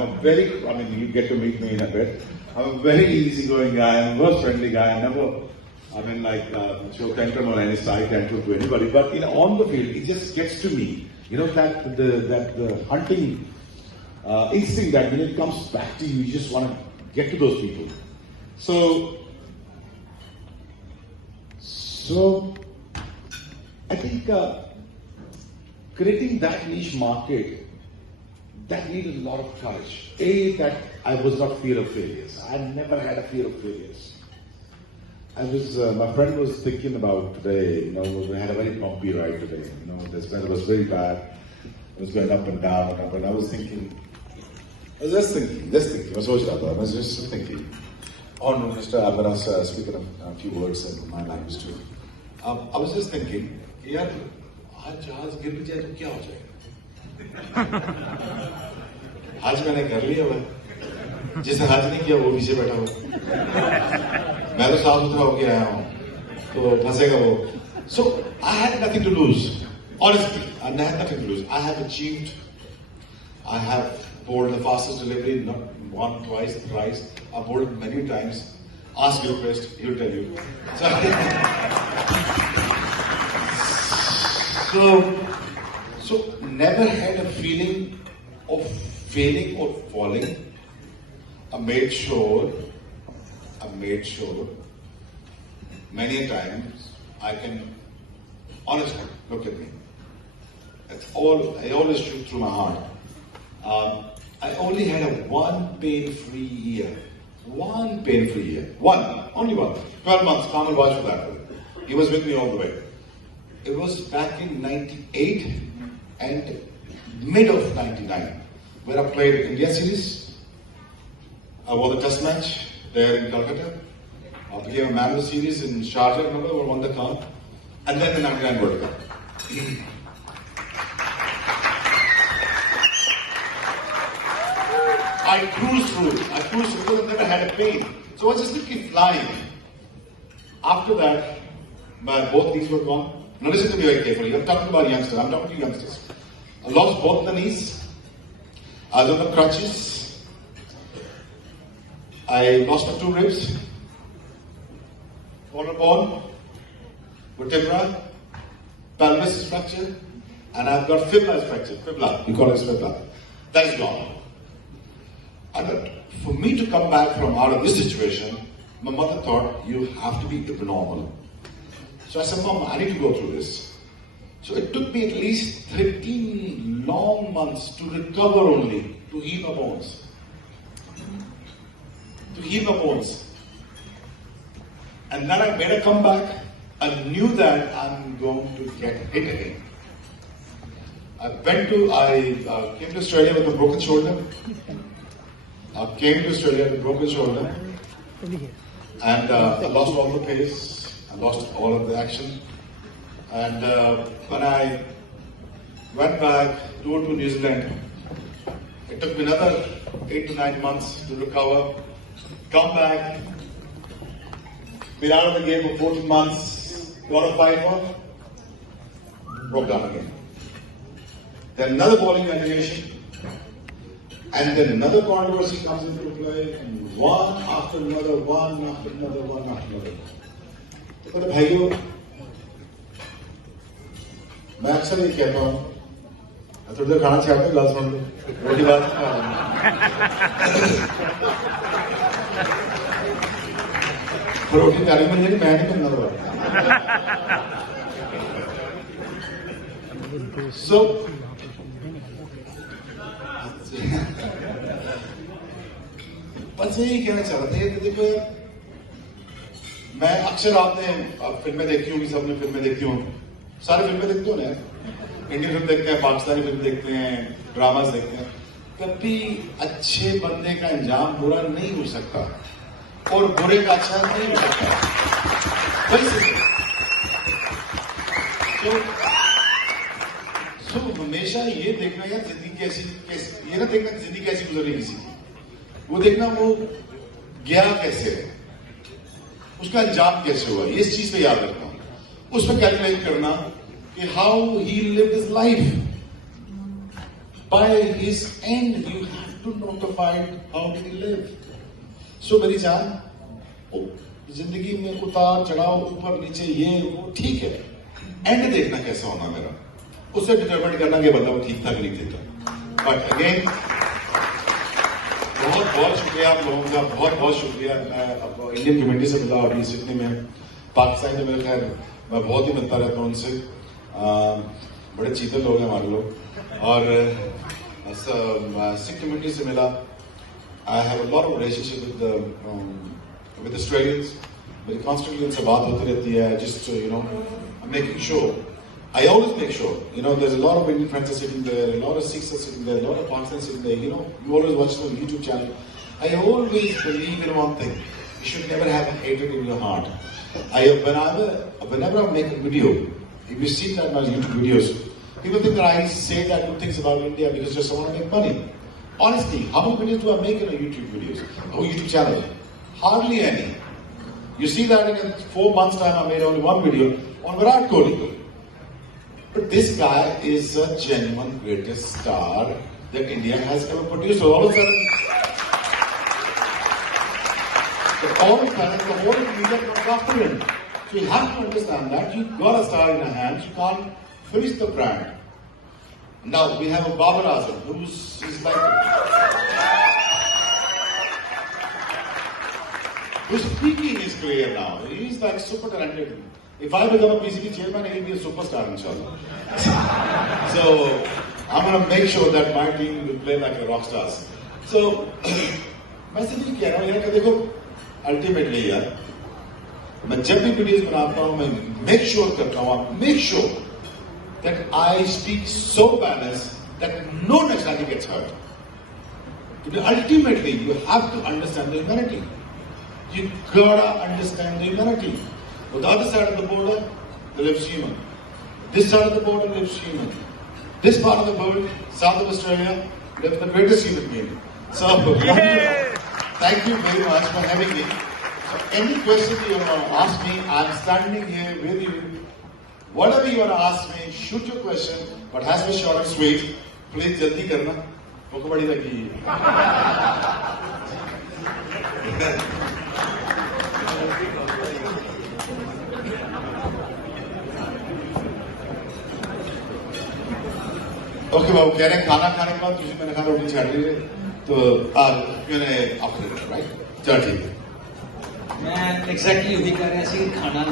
I'm I mean, you get to meet me in a bit. I'm a very easygoing guy. I'm a very friendly guy. Show tantrum or any side tantrum to anybody. But on the field, it just gets to me. That the hunting instinct that when it comes back to you, you just want to get to those people. So I think creating that niche market, that needed a lot of courage. That I was not fear of failures. I never had a fear of failures. My friend was thinking about today, we had a very bumpy ride today. This weather was very bad. It was going up and down, and I was thinking, I was just thinking. I was just thinking. On Mr. Abharas speaking a few words in my language too. I was just thinking, यार आज जहाज गिर भी जाए तो क्या हो जाएगा? आज मैंने कर लिया हुआ, जिसे आज नहीं किया वो पीछे बैठा हुआ। मैं तो साफ सुथरा होके आया हूँ, तो फंसेगा वो। So I had nothing to lose. Honestly, I had nothing to lose. I have achieved. I have bowled the fastest delivery, not one, twice, thrice. I've bowled many times. Ask Gilchrist, he'll tell you. So never had a feeling of failing or falling. I made sure many a times I can honestly look at me. That's all I always shoot through my heart. I only had a one pain-free year. One pain-free year. Only one. 12 months, Kamal watched for that. He was with me all the way. It was back in 98 and mid of 99, where I played India series. I won the test match there in Calcutta. I became a man of the series in Sharjah, remember, or won the cup. And then the 99 World Cup. I cruised through it. I never had a pain. So I was just thinking flying. After that, my both knees were gone. Now listen to me very carefully. I'm talking about youngsters. I'm talking to youngsters. I lost both the knees. I was on the crutches. I lost my 2 ribs. Collarbone, vertebra, pelvis is fractured, and I've got fibula is fractured. Fibula, we call it fibula. That is gone. And for me to come back from out of this situation, my mother thought, you have to be abnormal. So I said, Mom, I need to go through this. So it took me at least 13 long months to recover only, to heal my bones. And then I made a comeback. I knew that I'm going to get hit again. I came to Australia with a broken shoulder. And I lost all the pace. I lost all of the action. And when I went back to New Zealand, it took me another 8 to 9 months to recover, come back, been out of the game for 14 months, qualified one, broke down again. Then another bowling animation, and then another controversy comes into play, and one after another. But भाइयों, मैं अक्सर ये कहता हूँ, थोड़ी देर खाना चाहते हैं, ग्लास भर लो, रोटी बात खा रहे हैं। रोटी तारीफ में नहीं, मैं नहीं करना रहा। So, बस यही कहना चाह रहे थे कि देखो यार, मैं अक्सर आपने फिल्में देखी होंगी, सबने फिल्में देखी होंगी, सारी फिल्में देखते हो ना, इंडियन फिल्म देखते हैं, पाकिस्तानी फिल्म देखते हैं, ड्रामास देखते हैं। कभी अच्छे बंदे का अंजाम बुरा नहीं हो सकता और बुरे का अच्छा नहीं हो सकता। तो हमेशा ये देखना यार, जिंदगी कैसी, ये ना देखना जिंदगी कैसी गुजरी किसी की, वो देखना वो गया कैसे है, उसका अंजाम कैसे हुआ, इस चीज पे याद रखना, उस पर कैलकुलेट करना कि how he lived his life. By his end, you have to know to find how did he live. So मेरी जान, जिंदगी में उतार चढ़ाव ऊपर नीचे ये वो ठीक है, एंड देखना कैसा होना मेरा, उससे डिटरमाइन करना कि बंदा वो ठीक था कि नहीं ठीक था. बट अगेन बहुत बहुत शुक्रिया आप लोगों का, बहुत बहुत शुक्रिया. मैं अब इंडियन कम्युनिटी से मिला अभी सिडनी में, पाकिस्तान में मेरे खैर मैं बहुत ही मिलता रहता हूँ उनसे, बड़े चीते लोग हैं हमारे लोग. और सिख कम्युनिटी से मिला. I have a lot of relationship with Australians. मेरी कॉन्स्टेंटली उनसे बात होती रहती है. Just you know making sure, I always make sure, you know, there's a lot of Indian friends are sitting there, a lot of Sikhs are sitting there, a lot of Pakistanis sitting there, you know, you always watch the YouTube channel. I always believe in one thing, you should never have hatred in your heart. Whenever I make a video, if you see that my YouTube videos, people think that I say that good things about India because I just want to make money. Honestly, how many videos do I make in a YouTube videos, or YouTube channel? Hardly any. You see that in 4 months time I made only one video on Virat Kohli. But this guy is a genuine greatest star that India has ever produced. So all of a sudden, the whole media got after him. So you have to understand that you got a star in your hands, you can't finish the brand. Now we have a Babar Azam who's peaking his career now. He's like super talented. If I become a PCB chairman, he'll be a superstar, inshallah. So I'm going to make sure that my team will play like a rock stars. So मैं सिर्फ कह रहा हूँ यार कि देखो ultimately यार मैं जब भी वीडियोस बनाता हूँ मैं मेक श्योर करता हूँ, make sure that I speak so balanced that no nationality gets hurt. Because ultimately you have to understand the humanity. You gotta understand the humanity. On the other side of the border, there lives human. This side of the border lives human. This part of the world, south of Australia, lives the greatest human being. So, thank you very much for having me. So, any question you want to ask me, I'm standing here with you. Whatever you want to ask me, shoot your question, but has to be short and sweet. Please, jaldi karna. Bhukh badi lagi. Okay बाबू कह रहे हैं खाना खाने के बाद तुझे मैंने खाना रोटी छाड़ ली तो मैंने राइट चल ठीक है मैं एग्जैक्टली वही कह रहा सी खाना